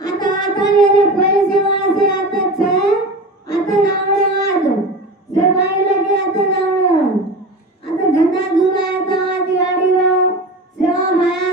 आता ये पहले सेवा से आता छे आता नावराज सेवाई लगे आता नाव आता झंडा झुलाया था दिवाळीला सेवा भाया